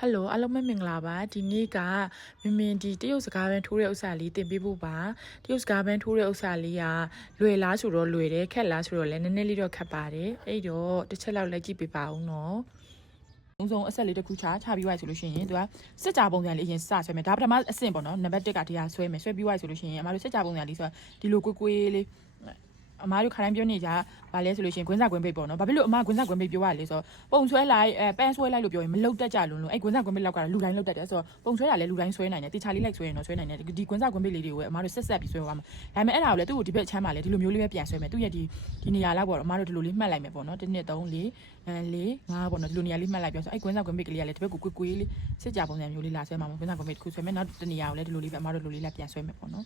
ဟယ်လိုအားလုံးပဲမင်္ဂလာပါဒီနေ့ကမင်ဒီတရုတ်စကားပန်းထိုးတဲ့ဥစ္စာလေးတင်ပေးဖို့ပါတရုတ်စကားပန်းထိုးတဲ့ဥစ္စာလေးကလွယ်လားဆိုတော့လွယ်တယ်ခက်လားဆိုတော့လည်းနည်းနည်းလေးတော့ခက်ပါတယ်အဲ့တော့တစ်ချက်လောက်လိုက်ကြည့်ပေးပါဦးနော်အဆုံးအဆက်လေးတစ်ခုချပြီးသွားဆိုလို့ရှိရင်သူကစစ်ကြပုံစံလေးအရင်စဆွဲမယ်ဒါပထမအဆင့်ပေါ့နော်နံပါတ်1ကတရားဆွဲမယ်ဆွဲပြီးသွားဆိုလို့ရှိရင်အမတို့စစ်ကြပုံစံလေးဆိုတာဒီလိုကွေးလေးအမားတို့ခါတိုင်းပြောနေကြဘာလဲဆိုလို့ရှိရင်ကွင်းစားကွင်းပိတ်ပေါ့နော်ဘာဖြစ်လို့အမားကွင်းစားကွင်းပိတ်ပြောရလဲဆိုတော့ပုံဆွဲလိုက်ပန်းဆွဲလိုက်လို့ပြောရင်မလုတ်တက်ကြလို့အဲ့ကွင်းစားကွင်းပိတ်လောက်ကတော့လူတိုင်းလုတ်တက်တယ်ဆိုတော့ပုံဆွဲတာလည်းလူတိုင်းဆွဲနိုင်တယ်တေချာလေးလိုက်ဆွဲရင်တော့ဆွဲနိုင်တယ်ဒီကွင်းစားကွင်းပိတ်လေးတွေကိုအမားတို့ဆက်ပြီးဆွဲသွားမှာဒါပေမဲ့အဲ့ဒါကိုလည်းသူ့ကိုဒီဘက်ချမ်းပါလေဒီလိုမျိုးလေးပဲပြန်ဆွဲမယ်သူ့ရဲ့ဒီနေရာလောက်ပေါ့အမားတို့ဒီလိုလေးမှတ်လိုက်မယ်ပေါ့နော်1 2 3 4 5ပေါ့နော်ဒီလိုနေရာလေးမှတ်လိုက်ပြောဆိုအဲ့ကွင်းစားကွင်းပိတ်ကလေးကလည်းဒီဘက်ကိုကွေးလေးစစ်ကြပုံစံမျိုးလေးလာဆွဲမှာကွင်းစားကွင်းပိတ်တစ်ခုဆွဲမယ်နောက်တနေရာကိုလည်းဒီလိုလေးပဲအမားတို့လိုလေးလိုက်ပြန်ဆွဲမယ်ပေါ့နော်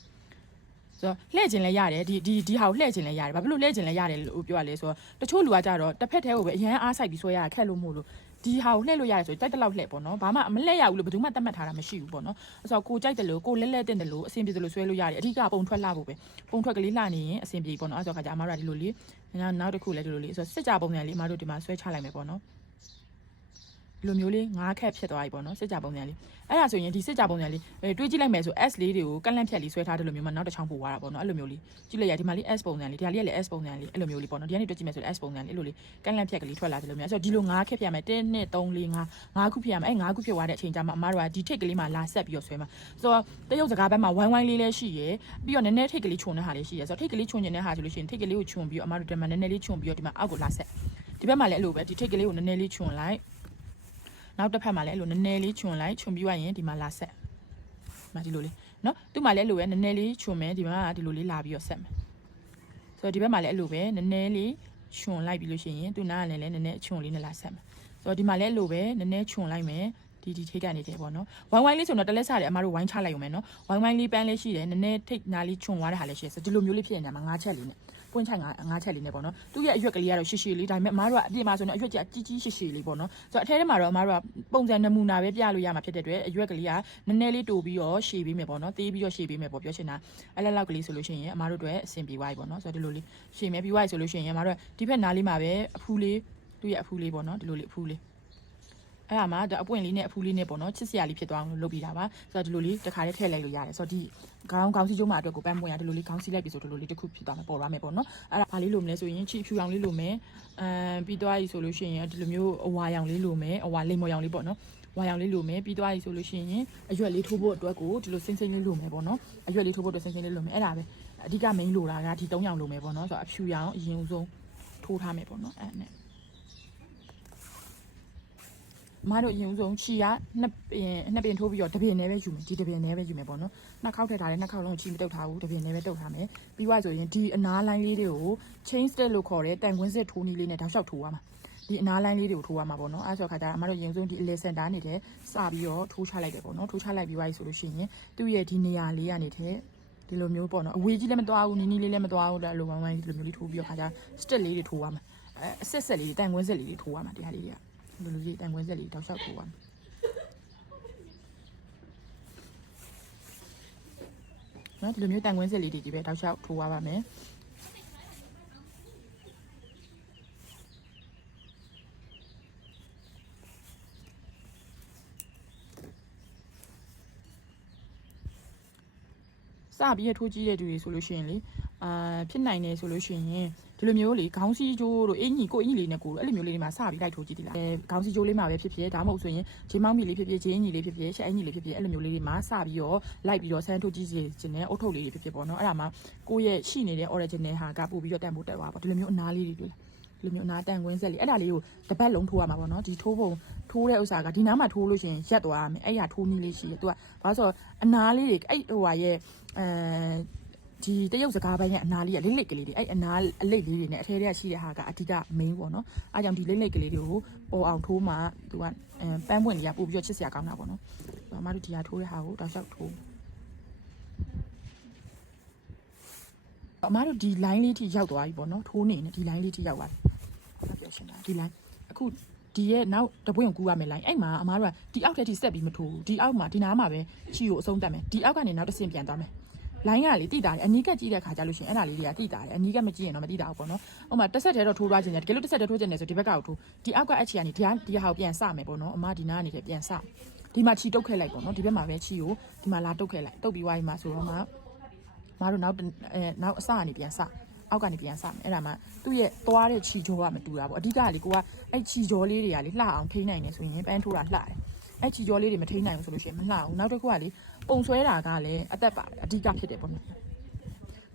ဆိုတော့လှည့်ခြင်းလည်းရတယ်ဒီဟာကိုလှည့်ခြင်းလည်းရတယ်ဘာဖြစ်လို့လှည့်ခြင်းလည်းရတယ်လို့ပြောရလဲဆိုတော့တချို့လူကကြတော့တစ်ဖက်တည်းကိုပဲအရန်အားဆိုင်ပြီးဆွဲရခက်လို့မို့လို့ဒီဟာကိုလှည့်လို့ရတယ်ဆိုတိုက်တလောက်လှည့်ပေါ့နော်ဘာမှမလှည့်ရဘူးလို့ဘယ်သူမှသတ်မှတ်ထားတာမရှိဘူးပေါ့နော်အဲ့ဆိုကိုကြိုက်တယ်လို့ကိုလဲတင်တယ်လို့အဆင်ပြေတယ်လို့ဆွဲလို့ရတယ်အဓိကပုံထွက်လှဖို့ပဲပုံထွက်ကလေးလှနေရင်အဆင်ပြေပေါ့နော်အဲ့ဆိုခါကျအမားတို့ဒီလိုလေးနောက်တစ်ခုလည်းဒီလိုလေးဆိုတော့စစ်ကြပုံစံလေးအမားတို့ဒီမှာဆွဲချလိုက်မယ်ပေါ့နော်ဒီလိုမျိုးလေး9ခက်ဖြစ်သွားပြီပေါ့နော်စစ်ကြပုံစံလေးအဲ့ဒါဆိုရင်ဒီစစ်ကြပုံစံလေးတွေးကြည့်လိုက်မယ်ဆို S လေးတွေကိုကန့်လန့်ဖြတ်လေးဆွဲထားတယ်လို့မျိုးမှနောက်တစ်ချောင်းပို့သွားတာပေါ့နော်အဲ့လိုမျိုးလေးကြည့်လိုက်ရဒီမှာလေး S ပုံစံလေးဒီဟာလေးကလည်း S ပုံစံလေးအဲ့လိုမျိုးလေးပေါ့နော်ဒီကနေတွေ့ကြည့်မယ်ဆို S ပုံစံလေးအဲ့လိုလေးကန့်လန့်ဖြတ်ကလေးထွက်လာတယ်လို့မျိုးအဲ့ဆိုဒီလို9ခက်ဖြတ်မယ်1 2 3 4 5ခုဖြတ်ရမယ်အဲ့9ခုဖြတ်သွားတဲ့အချိန်ကျမှအမားတို့ကဒီထိတ်ကလေးမှာလာဆက်ပြီးတော့ဆွဲမှာဆိုတော့တရုတ်စကားဘက်မှာဝိုင်းဝိုင်းလေးလည်းရှိရယ်ပြီးတော့နည်းနည်းထိတ်ကလေးခြုံတဲ့ဟာလေးရှိရယ်ဆိုတော့ထိတ်ကလေးခြုံနေတဲ့ဟာဆိုလို့ရှိရင်ထိတ်ကလေးကိုခြုံပြီးတော့အမားတို့ဒီမှာနည်းနည်းလေးခြုံပြီးတော့ဒီမှာအောက်ကိုလာဆက်ဒီဘက်မှာလည်းအဲ့လိုပဲဒီထိတ်ကလေးကိုနည်းနည်းလေးခြုံလိုက်နောက်တစ်ဖက်မှာလည်းအဲ့လိုနည်းနည်းလေးခြုံလိုက်ခြုံပြီးရရင်ဒီမှာလာဆက်မဒီလိုလေးနော်သူ့မှာလည်းအဲ့လိုပဲနည်းနည်းလေးခြုံမယ်ဒီမှာဒီလိုလေးလာပြီးတော့ဆက်မယ်ဆိုတော့ဒီဘက်မှာလည်းအဲ့လိုပဲနည်းနည်းလေးခြုံလိုက်ပြီးလို့ရှိရင်သူ့နားကလည်းနည်းနည်းခြုံလေးနဲ့လာဆက်မယ်ဆိုတော့ဒီမှာလည်းအဲ့လိုပဲနည်းနည်းခြုံလိုက်မယ်ဒီထိတ်ကနေတယ်ပေါ့နော်ဝိုင်းဝိုင်းလေးဆိုတော့တလက်စားတယ်အမတို့ဝိုင်းချလိုက်ရုံပဲနော်ဝိုင်းဝိုင်းလေးပန်းလေးရှိတယ်နည်းနည်းထိတ်နားလေးခြုံသွားတဲ့ဟာလည်းရှိတယ်ဆိုတော့ဒီလိုမျိုးလေးဖြစ်နေတာမှာ9ချက်လေးနဲ့ပွင့်ချိုင်9ချက်လေးနဲ့ပေါ့နော်သူ့ရဲ့အရွက်ကလေးကတော့ရှည်ရှည်လေးဒါပေမဲ့အမားတို့ကအပြင်မှာဆိုတော့အရွက်ကြီးကြီးရှည်ရှည်လေးပေါ့နော်ဆိုတော့အထဲထဲမှာတော့အမားတို့ကပုံစံနမူနာပဲပြလို့ရမှာဖြစ်တဲ့အတွက်အရွက်ကလေးကနည်းနည်းလေးတိုးပြီးတော့ရှည်ပေးမယ်ပေါ့နော်သေးပြီးတော့ရှည်ပေးမယ်ပေါ့ပြောချင်တာအဲ့လောက်ကလေးဆိုလို့ရှိရင်အမားတို့အတွက်အဆင်ပြေသွားပြီပေါ့နော်ဆိုတော့ဒီလိုလေးရှည်မယ်ပြီးသွားပြီဆိုလို့ရှိရင်အမားတို့ဒီဘက်နားလေးမှာပဲအဖူးလေးသူ့ရဲ့အဖူးလေးပေါ့နော်ဒီလိုလေးအဖူးလေးအဲ့ဒါမှအပွင့်လေးနဲ့အဖူးလေးနဲ့ပေါ့နော်ချစ်စရာလေးဖြစ်သွားအောင်လုပ်ပြီးတာပါဆိုတော့ဒီလိုလေးတစ်ခါလေးထည့်လိုက်လို့ရတယ်ဆိုတော့ဒီခေါင်းစီကျုံးမှာအတွက်ကိုပန်းပွင့်ရဒီလိုလေးခေါင်းစီလိုက်ပြီဆိုဒီလိုလေးတစ်ခုဖြစ်သွားမှာပေါ်သွားမယ်ပေါ့နော်အဲ့ဒါဘာလေးလိုမလဲဆိုရင်ချီဖြူရောင်လေးလိုမယ်ပြီးသွားပြီဆိုလို့ရှိရင်ဒီလိုမျိုးအဝါရောင်လေးလိုမယ်အဝါလိမ္မော်ရောင်လေးပေါ့နော်ဝါရောင်လေးလိုမယ်ပြီးသွားပြီဆိုလို့ရှိရင်အရွက်လေးထိုးဖို့အတွက်ကိုဒီလိုစိမ့်စိမ့်လေးလိုမယ်ပေါ့နော်အရွက်လေးထိုးဖို့အတွက်စိမ့်စိမ့်လေးလိုမယ်အဲ့ဒါပဲအဓိက main လိုတာကဒီ3ရောင်လိုမယ်ပေါ့နော်ဆိုတော့အဖြူရောင်အရင်ဆုံးထိုးထားမယ်ပေါ့နော်အဲ့နဲ့မတို့အရင်ဆုံးချီကနှစ်ပင်ထိုးပြီးတော့တပင်နဲ့ပဲယူမယ်ဒီတပင်နဲ့ပဲယူမယ်ပေါ့နော်နှစ်ခေါက်ထည့်ထားတယ်နှစ်ခေါက်လုံးချီမတုတ်ထားဘူးတပင်နဲ့ပဲတုတ်ထားမယ်ပြီးသွားဆိုရင်ဒီအနားလိုင်းလေးတွေကို chain stitch လို့ခေါ်တဲ့တန်ခွင်းစစ်ထိုးနည်းလေးနဲ့တောက်လျှောက်ထိုးရမှာဒီအနားလိုင်းလေးတွေကိုထိုးရမှာပေါ့နော်အဲဆိုခါကျတော့မတို့အရင်ဆုံးဒီအလေစင်တာနေတဲ့စပြီးတော့ထိုးချလိုက်တယ်ပေါ့နော်ထိုးချလိုက်ပြီးသွားပြီဆိုလို့ရှိရင်သူ့ရဲ့ဒီနေရာလေးကနေတဲ့ဒီလိုမျိုးပေါ့နော်အဝေးကြီးလည်းမသွားဘူးနီးနီးလေးလည်းမသွားဘူးအဲ့လိုဝိုင်းဝိုင်းဒီလိုမျိုးလေးထိုးပြီးတော့ခါကျ stitch လေးတွေထိုးရမှာအဆက်လေးတန်ခွင်းစစ်လေးတွေထိုးရမှာဒီဟာလေးတွေကဒီလိုလေးတန်ခွင်းဆက်လေးတောက်လျှောက်ထိုးပါနော်ဒီလိုမျိုးတန်ခွင်းဆက်လေးတွေကြီးပဲတောက်လျှောက်ထိုးပါမယ်စပြီးရထိုးကြည့်တဲ့သူတွေဆိုလို့ရှိရင်လေဖြစ်နိုင်တယ်ဆိုလို့ရှိရင်ဒီလိုမျိုးလေခေါင်းစည်းကြိုးတို့အင်ကြီးကိုအင်ကြီးလေးနဲ့ကိုအဲ့လိုမျိုးလေးတွေမှာစပြီးလိုက်ထိုးကြည့်သလားခေါင်းစည်းကြိုးလေးမှာပဲဖြစ်ဖြစ်ဒါမှမဟုတ်ဆိုရင်ဂျင်းမောင်းမီလေးဖြစ်ဖြစ်ဂျင်းအင်ကြီးလေးဖြစ်ဖြစ်ရှက်အင်ကြီးလေးဖြစ်ဖြစ်အဲ့လိုမျိုးလေးတွေမှာစပြီးတော့လိုက်ပြီးတော့ဆန်းထိုးကြည့်ခြင်းနဲ့အုတ်ထုတ်လေးတွေဖြစ်ဖြစ်ပေါ့နော်အဲ့ဒါမှကိုယ့်ရဲ့ရှိနေတဲ့ original ဟာကပို့ပြီးတော့တန်ဖို့တက်သွားပေါ့ဒီလိုမျိုးအနားလေးတွေတွေ့လားဒီလိုမျိုးအနားတန်ခွင်းဆက်လေးအဲ့ဒါလေးကိုတစ်ပတ်လုံးထိုးရမှာပေါ့နော်ဒီထိုးပုံထိုးတဲ့ဥစ္စာကဒီနားမှာထိုးလို့ရှိရင်ရက်သွားရမယ်အဲ့ရထိုးနည်းလေးရှိတယ်သူကဘာလို့ဆိုတော့အနားလေးတွေအဲ့ဟိုဟာရဲ့ဒီတရုတ်စကားပိုင်းရဲ့အနားလေးကလိမ့်လိမ့်ကလေးတွေအဲ့အနားအလိမ့်လေးတွေနဲ့အထဲထဲကရှိတဲ့ဟာကအဓိက main ပေါ့နော်အားကြောင့်ဒီလိမ့်လိမ့်ကလေးတွေကိုပေါ်အောင်ထိုးမှသူကပန်းပွင့်တွေကပို့ပြီးတော့ချစ်စရာကောင်းတာပေါ့နော်အမတို့ဒီဟာထိုးတဲ့ဟာကိုတောက်လျှောက်ထိုးအမတို့ဒီ line လေးထိရောက်သွားပြီပေါ့နော်ထိုးနေနေဒီ line လေးထိရောက်သွားပြီပြောရှင်းတာဒီ line အခုဒီရဲ့နောက်တပွင့်ကိုကူရမယ် line အဲ့မှာအမတို့ကဒီအောက်ထဲထိဆက်ပြီးမထိုးဘူးဒီအောက်မှာဒီနားမှာပဲချီကိုအဆုံးတက်မယ်ဒီအောက်ကနေနောက်တစ်ဆင့်ပြန်သွားမယ် လိုင်းကလေတိတာတယ်အနီးကကြည့်တဲ့ခါကျလို့ရှိရင်အဲ့ဒါလေးတွေကတိတာတယ်အနီးကမကြည့်ရင်တော့မတိတာဘူးပေါ့နော်ဥပမာတစ်ဆက်တည်းတော့ထိုးသွားခြင်းတယ်တကယ်လို့တစ်ဆက်တည်းထိုးခြင်းတယ်ဆိုဒီဘက်ကကိုထိုးဒီအောက်ကအချီကနေဒီဟာကိုပြန်စမယ်ပေါ့နော်အမဒီနားကနေပြန်စဒီမှာချီတုတ်ခဲ့လိုက်ပေါ့နော်ဒီဘက်မှာပဲချီကိုဒီမှာလာတုတ်ခဲ့လိုက်တုတ်ပြီးွားပြီးမှဆိုတော့မှမတို့နောက်အစကနေပြန်စအောက်ကနေပြန်စမယ်အဲ့ဒါမှသူ့ရဲ့သွားတဲ့ချီကြောကမတူတာပေါ့အဓိကလေကိုကအဲ့ချီကြောလေးတွေကလေလှအောင်ထိနိုင်နေဆိုရင်ပန်းထိုးတာလှတယ်အဲ့ချီကြောလေးတွေမထိနိုင်ဘူးဆိုလို့ရှိရင်မလှဘူးနောက်တစ်ခုကလေပုံဆွဲတာကလည်းအသက်ပါတယ်အဓိကဖြစ်တယ်ပေါ့နော်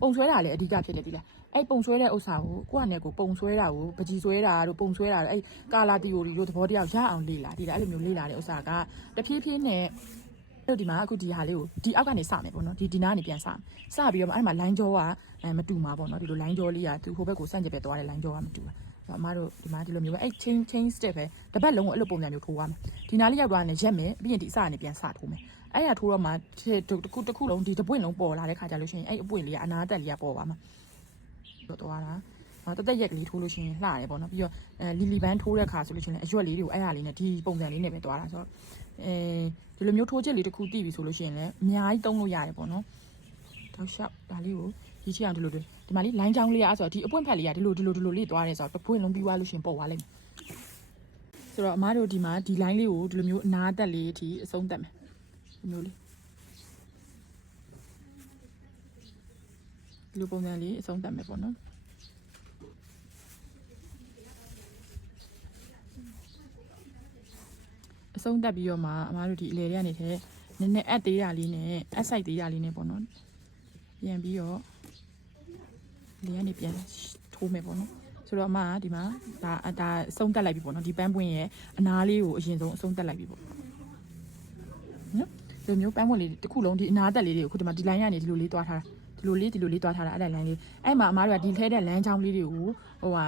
ပုံဆွဲတာလည်းအဓိကဖြစ်တယ်ဒီလားအဲ့ပုံဆွဲတဲ့ဥစ္စာကိုကိုကနဲ့ကိုပုံဆွဲတာကိုပကြီးဆွဲတာတို့ပုံဆွဲတာတို့အဲ့ကာလာတီယိုရီတို့သဘောတရားရအောင်လေ့လာဒီလားအဲ့လိုမျိုးလေ့လာတဲ့ဥစ္စာကတဖြည်းဖြည်းနဲ့တို့ဒီမှာအခုဒီဟာလေးကိုဒီအောက်ကနေစမယ်ပေါ့နော်ဒီနားကနေပြန်စမယ်စပြီးတော့အဲ့မှာ line ကြောကမတူမှာပေါ့နော်ဒီလို line ကြောလေးကသူဟိုဘက်ကိုစန့်ကျက်ပဲသွားတဲ့ line ကြောကမတူဘူးအမတို့ဒီမှာဒီလိုမျိုးပဲအဲ့ chain step ပဲတစ်ပတ်လုံးကိုအဲ့လိုပုံစံမျိုးထိုးရမယ်ဒီနားလေးရောက်သွားရင်ရက်မယ်ပြီးရင်ဒီအစကနေပြန်စထိုးမယ်အဲ့ရထိုးတော့မှတစ်ခုလုံးဒီတပွင့်လုံးပေါ်လာတဲ့ခါကျလို့ရှိရင်အဲ့အပွင့်လေးကအနာတက်လေးကပေါ်ပါမှာတော့သွားတာတသက်ရက်ကလေးထိုးလို့ရှိရင်လှတယ်ပေါ့နော်ပြီးတော့လီလီပန်းထိုးတဲ့ခါဆိုလို့ရှိရင်အရွက်လေးတွေကိုအဲ့ဟာလေးနဲ့ဒီပုံစံလေးနဲ့ပဲသွားတာဆိုတော့ဒီလိုမျိုးထိုးချက်လေးတစ်ခုတည်ပြီဆိုလို့ရှိရင်လည်းအများကြီးသုံးလို့ရတယ်ပေါ့နော်တောက်လျှောက်ဒါလေးကိုကြီးချအောင်ဒီလိုဒီမှာလေး line ချောင်းလေးအဲ့ဆိုတော့ဒီအပွင့်ဖက်လေးကဒီလိုလေးသွားတယ်ဆိုတော့တပွင့်လုံးပြီးသွားလို့ရှိရင်ပေါ်သွားလိမ့်မယ်ဆိုတော့အမားတို့ဒီမှာဒီ line လေးကိုဒီလိုမျိုးအနာတက်လေးအထိအဆုံးတက်မယ်ဒီမျိုးလေးဒီလိုပုံစံလေးအဆုံးတက်မယ်ပေါ့နော်အဆုံးတက်ပြီးတော့မှအမားတို့ဒီအလေတွေကနေထဲနည်းနည်းအက်သေးရလေးနဲ့အက်ဆိုင်သေးရလေးနဲ့ပေါ့နော်ပြန်ပြီးတော့လေကနေပြန်ထိုးမယ်ပေါ့နော်ဆိုတော့အမဒီမှာဒါအဆုံးတက်လိုက်ပြီပေါ့နော်ဒီပန်းပွင့်ရဲ့အနာလေးကိုအရင်ဆုံးအဆုံးတက်လိုက်ပြီပေါ့နော်ဒီမျိုးပန်းပွင့်လေးတစ်ခုလုံးဒီအနာတက်လေးတွေကိုခုဒီမှာဒီ line ကနေဒီလိုလေးသွားထားတာဒီလိုလေးသွားထားတာအဲ့ဒါ line လေးအဲ့မှာအမားတို့ကဒီထဲတဲ့လမ်းချောင်းလေးတွေကိုဟိုဟာ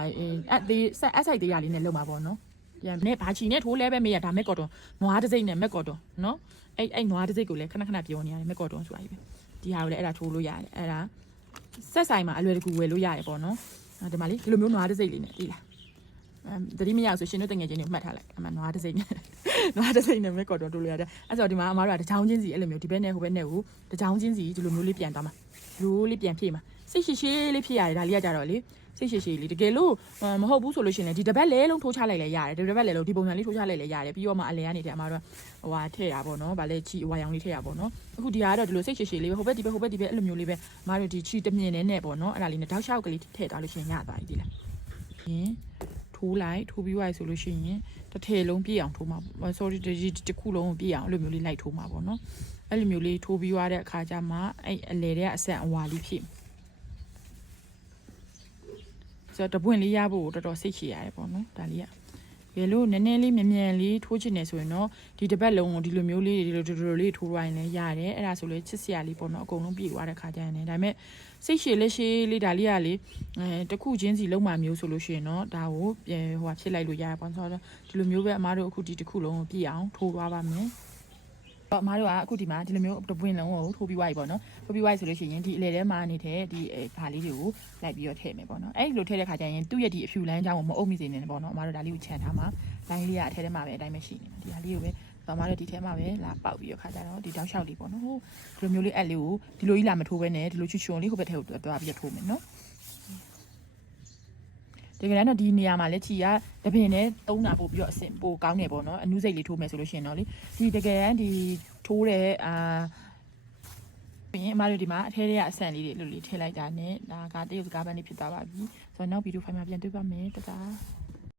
အက်ဆိုင်သေးရလေးနဲ့လုပ်မှာပေါ့နော်ပြန်နဲ့ဘာချီနဲ့ထိုးလဲပဲမေးရဒါမက်ကော်တွန်နွားတစ်စိမ့်နဲ့မက်ကော်တွန်နော်အဲ့နွားတစ်စိမ့်ကိုလည်းခဏပြောနေရတယ်မက်ကော်တွန်ဆိုတာကြီးပဲဒီဟာကိုလည်းအဲ့ဒါထိုးလို့ရတယ်အဲ့ဒါဆက်ဆိုင်မှာအလွယ်တကူဝယ်လို့ရတယ်ပေါ့နော်ဒီမှာလေဒီလိုမျိုးနွားတစ်စိမ့်လေးနဲ့ဒီလားတတိမရဆိုရှင်တို့တငယ်ချင်းတွေမှတ်ထားလိုက်အမှနွားတစ်စိမ့်နဲ့မက်ကော်တွန်ထိုးလို့ရတယ်အဲ့ဆိုဒီမှာအမားတို့ကတချောင်းချင်းစီအဲ့လိုမျိုးဒီဘက်နဲ့ဟိုဘက်နဲ့ကိုတချောင်းချင်းစီဒီလိုမျိုးလေးပြန်သွားမှာလိုလေးပြန်ဖြည့်မှာစိတ်ရှည်လေးဖြည့်ရတယ်ဒါလေးကကြတော့လေစိတ်ရှည်လေးတကယ်လို့မဟုတ်ဘူးဆိုလို့ရှိရင်ဒီတစ်ပတ်လဲလုံးထိုးချလိုက်လဲရတယ်ဒီတစ်ပတ်လဲလုံးဒီပုံစံလေးထိုးချလိုက်လဲရတယ်ပြီးတော့မှအလဲကနေတဲ့အမားတို့ဟိုဟာထည့်ရပါတော့ဗာလဲချီဝါရောင်လေးထည့်ရပါတော့အခုဒီဟာကတော့ဒီလိုစိတ်ရှည်လေးပဲဟိုဘက်ဒီဘက်အဲ့လိုမျိုးလေးပဲအမားတို့ဒီချီတမြင်နဲ့ပေါ့နော်အဲ့ဒါလေးနဲ့တောက်လျှောက်ကလေးထည့်သွားလို့ရှိရင်ရသွားပြီဒီလားရင်ထိုးပြီးသွားပြီဆိုလို့ရှိရင်တစ်ထည်လုံးပြည့်အောင်ထိုးမှာပေါ့ sorry ဒီတစ်ခုလုံးပြည့်အောင်အဲ့လိုမျိုးလေးလိုက်ထိုးမှာပေါ့နော်အဲ့လိုမျိုးလေးထိုးပြီးသွားတဲ့အခါကျမှအဲ့အလဲတဲ့အဆက်အဝါလေးဖြည့်ဆိုတော့တပွင့်လေးရဖို့တော်တော်စိတ်ရှည်ရတယ်ပေါ့နော်ဒါလေးကဘယ်လိုနည်းနည်းလေးမြန်လေးထိုးချင်နေဆိုရင်တော့ဒီတစ်ပတ်လုံးကိုဒီလိုမျိုးလေးဒီလိုလေးထိုးရိုင်းလဲရတယ်အဲ့ဒါဆိုလေချစ်စရာလေးပေါ့နော်အကုန်လုံးပြည့်သွားတဲ့ခါကျရင်လည်းဒါပေမဲ့စိတ်ရှည်လက်ရှည်လေးဒါလေးကလေတခုချင်းစီလုံးမှမျိုးဆိုလို့ရှိရင်တော့ဒါကိုဟိုဟာဖြစ်လိုက်လို့ရတယ်ပေါ့ဆိုတော့ဒီလိုမျိုးပဲအမားတို့အခုဒီတစ်ခုလုံးကိုပြည့်အောင်ထိုးသွားပါမယ်အမားတို့ကအခုဒီမှာဒီလိုမျိုးတပွင့်လုံးကိုထိုးပြီးသွားပြီပေါ့နော်ထိုးပြီးသွားပြီဆိုလို့ရှိရင်ဒီအလေထဲမှာနေတဲ့ဒီဘာလေးတွေကိုလိုက်ပြီးတော့ထည့်မယ်ပေါ့နော်အဲ့ဒီလိုထည့်တဲ့ခါကျရင်သူ့ရဲ့ဒီအဖြူလမ်းကြောင်းကိုမအုပ်မိစေနဲ့ပေါ့နော်အမားတို့ဒါလေးကိုခြံထားမှာလိုင်းလေးကအထဲထဲမှာပဲအတိုင်းပဲရှိနေမှာဒီဟာလေးကိုပဲအမားတို့ဒီထဲမှာပဲလာပေါက်ပြီးတော့ခါကြတော့ဒီတောက်လျှောက်လေးပေါ့နော်ဟိုဒီလိုမျိုးလေးအက်လေးကိုဒီလိုကြီးလာမထိုးဘဲနဲ့ဒီလိုချွတ်လေးဟိုဘက်ထဲကိုသွားပြီးတော့ထိုးမယ်နော်တကယ်တော့ဒီနေရာမှာလည်းချီကတပင်နဲ့သုံးတာပို့ပြီးတော့အဆင်ပိုကောင်းနေပေါ့နော်အနုစိတ်လေးထိုးမယ်ဆိုလို့ရှိရင်တော့လေဒီတကယ်ဒီထိုးတဲ့ပြီးရင်အမတို့ဒီမှာအထဲထဲကအဆန်လေးတွေလိုလေးထည့်လိုက်တာနဲ့ဒါကတရုတ်စကားပန်းလေးဖြစ်သွားပါပြီဆိုတော့နောက်ဗီဒီယိုဖိုင်မှာပြန်တွေ့ပါမယ်တတား